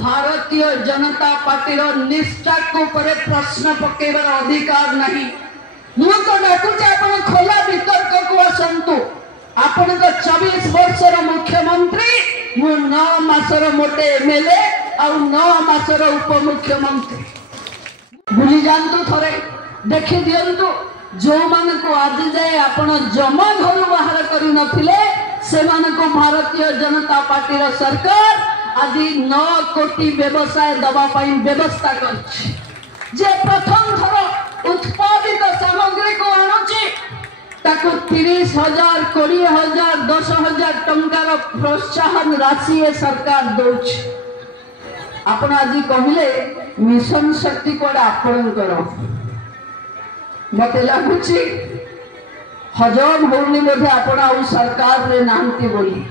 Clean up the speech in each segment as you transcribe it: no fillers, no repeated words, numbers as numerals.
Bharatiya Janata party निष्ठा को ऊपर प्रश्न पकेबार अधिकार नहीं। मु तो डाकुचे आपण खोला वितर्क को आसंतु। आपण तो 24 वर्षर मुख्यमंत्री, मु 9 मासर मोटे एमएलए और 9 मासर उपमुख्यमंत्री। भूली जातु थरे देखि दियंतु जो मान को आज जाए आपण जमा घर बाहर करि नथिले से मान को भारतीय जनता पार्टी रो सरकार आज 9 कोटी व्यवसाय दबा पाई व्यवस्था करछि। जे प्रथम थर उत्पादित सामग्री को आणुछि ताको 30,000 20,000 10,000 टंकार प्रोत्साहन राशि सरकार दौछि। आपण आज कहले मिशन शक्ति कोडा आपण करो मत लगुच हजम होनी बोधे आपण आउ सरकार रे नांती बोली।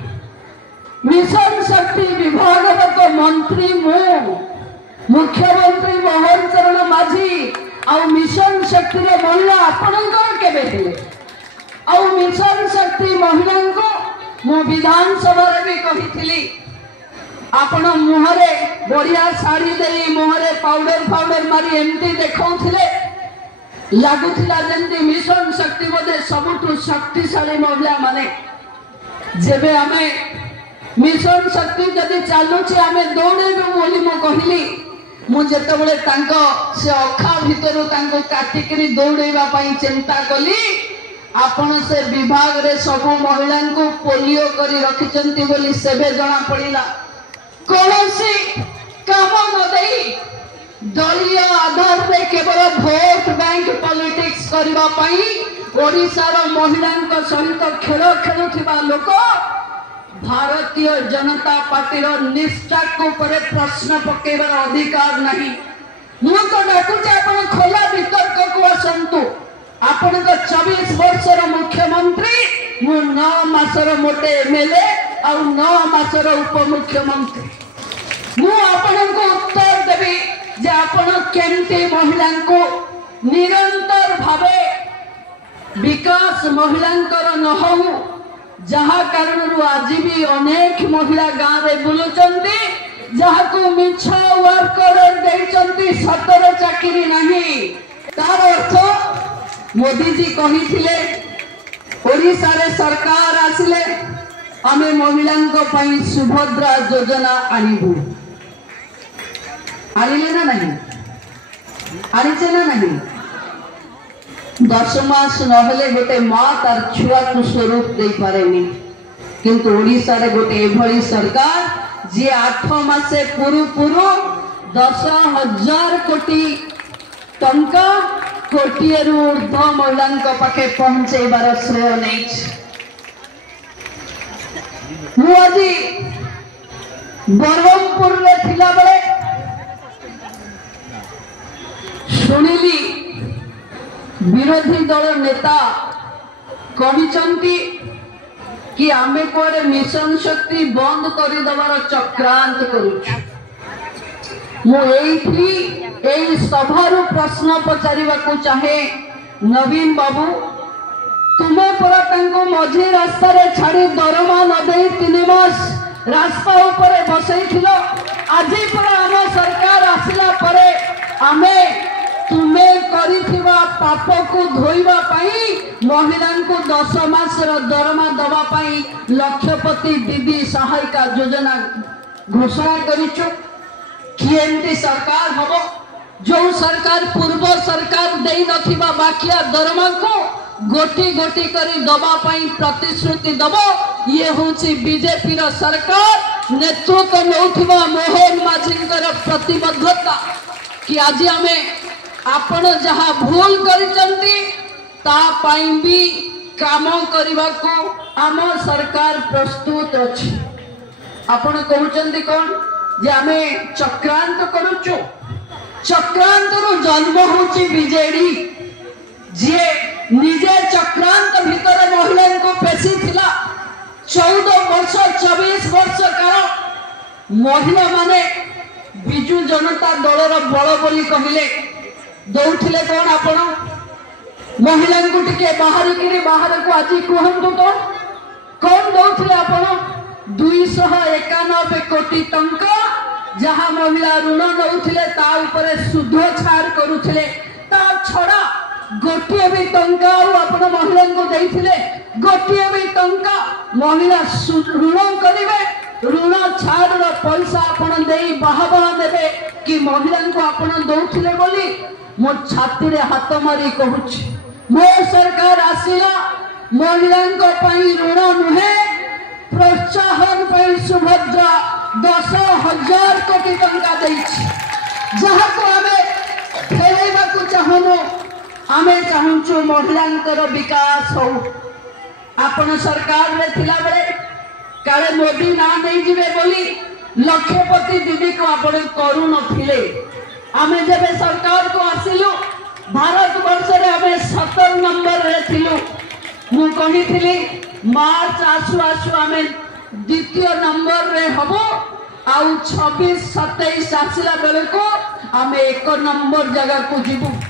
मिशन शक्ति विभाग तो मंत्री मु मुख्यमंत्री मोहन चरण माझी आउ मिशन शक्ति रे महिला आपणकर केबे थिले आउ मिशन शक्ति महिला को मु विधानसभा रे भी कहिथिली आपण मुहरे बढ़िया साड़ी देली मुहरे पाउडर पाउडर मारी एमती देखौथिले लागुथिला जेंती मिशन शक्ति बोधे सबुठु शक्तिशाली महिला माने। जेबे आमे मिशन शक्ति जदि चालुछि आमे दौड़ेबु बोली मु कहिली मु जेतेबेले तांको से अखा भितरु तांको काटिकरी दौड़ेबा पई चिंता कली आपण से विभाग रे सबु महिला को पोलियो करी रखिचंती बोली सेबे जणा पड़िला। कौनसी काम न देई दलीय आधार पे केवल भोट बैंक पॉलिटिक्स करबा पई ओडिसा रो महिला सहित खेल खेलुथिबा लोक भारतीय जनता पार्टी निष्ठा को ऊपर प्रश्न पकेबार अधिकार नहीं। मु तो डाकुचे आपण खोला वितर्क को आसंतु। आपण तो 24 वर्षर मुख्यमंत्री, मु 9 मासर मोटे एमएलए और 9 मासर उपमुख्यमंत्री। मु आपण को उत्तर देबी जे आपण केमती महिला को निरंतर भावे विकास महिलांकर न हो जहा कारण आज भी अनेक महिला गाँव रे बुलुचंती जहा को मिछा वर्कर देइचंती सतर चाकरी नहीं। तार अर्थ मोदी जी कहिथिले ओडिसा रे सरकार आसिले आमे महिलांको पई सुभद्रा योजना आनिबु। आनिले ना नहीं आनिचे ना नहीं 10 मास नहले गोटे माँ तार छुआ को स्वरूप दे पारेनी किंतु ओडिसा रे गोटे एभली सरकार जे 8 मासे पुरु पुरु 10,000 कोटी टंका कोटियरु ऊर्ध्व महिलांको पाखे पहुंचेबार श्रेय नहीं। मु आजी बरहमपुर रे थिला बेले सुनिली विरोधी दल नेता कहिचंती कि आमे कोरे मिशन शक्ति बंद करि दबार चक्रांत करूछु। मु एई सभारु प्रश्न पचारिबा को चाहे नवीन बाबू तुमे परा तांको मझी रास्ता रे छाड़ी दरमा न देई 3 मास रास्ता ऊपर बसैथिलो आजी परा आम सरकार आसिला परे आमे तुमे करिथिबा पाप को धोइबा पई महिला को 10 मास दरमा दबा पई लक्षपति दीदी सहायता योजना घोषणा करिछु। किएमती सरकार हबो जो सरकार पूर्व सरकार देई नथिबा बाकिया दरमा को गोटी गोटी करी दबा पई प्रतिश्रुति दबो। ये होची बीजेपी रो सरकार नेतृत्व नौथिबा मोहन माझीकर प्रतिबद्धता कि आज हमें आपण जहा भूल करिचंती ता पाई भी काम करबा को आम सरकार प्रस्तुत अछि। आपण कहउचंती कोन जे हमें चक्रांत करूछु। चक्रांत रो जन्म होची बीजेडी जे निजे चक्रांत भीतर महिला को पेशी थिला 14 वर्ष 24 वर्ष कार महिला माने बिजु जनता दलर बल बोली कहले दौथिले कौन आपण महिला को टिके बाहर को आज कहतु तो कौन दौथिले आपण 291 कोटी टंका जहाँ महिला ऋण नौथिले ता उपरे सुध छाड़ करुथिले ता छड़ा गोटे भी टंका आपण महिला को देइथिले गोटे भी टंका महिला ऋण करिवे ऋण छाड़ पैसा आपण देई बाहबा देबे कि महिला को आपण दउथिले बोली मो छाती रे हाथ मारी कहूछि मो सरकार आसिला महिला को पई ऋण नुहे प्रोत्साहन पई सुभद्रा 10,000 कोटी टंका देइछि जहा को आमे फेरेबा को चाहनो आमे चाहूछु महिलांकर विकास हो आपण सरकार रे थिला बेले काले मोदी ना नहीं जिवे बोली लक्षपति दीदी को आपण करू नथिले आमे जबे सरकार को आसिलु भारत वर्ष रे आमे 17 नंबर रे थिलु मु कहिथिली मार्च आसु आसु आमे द्वितीय नंबर रे हबो आउ 26 27 आसिला बेले को आमे 1 नंबर जगह को जीवु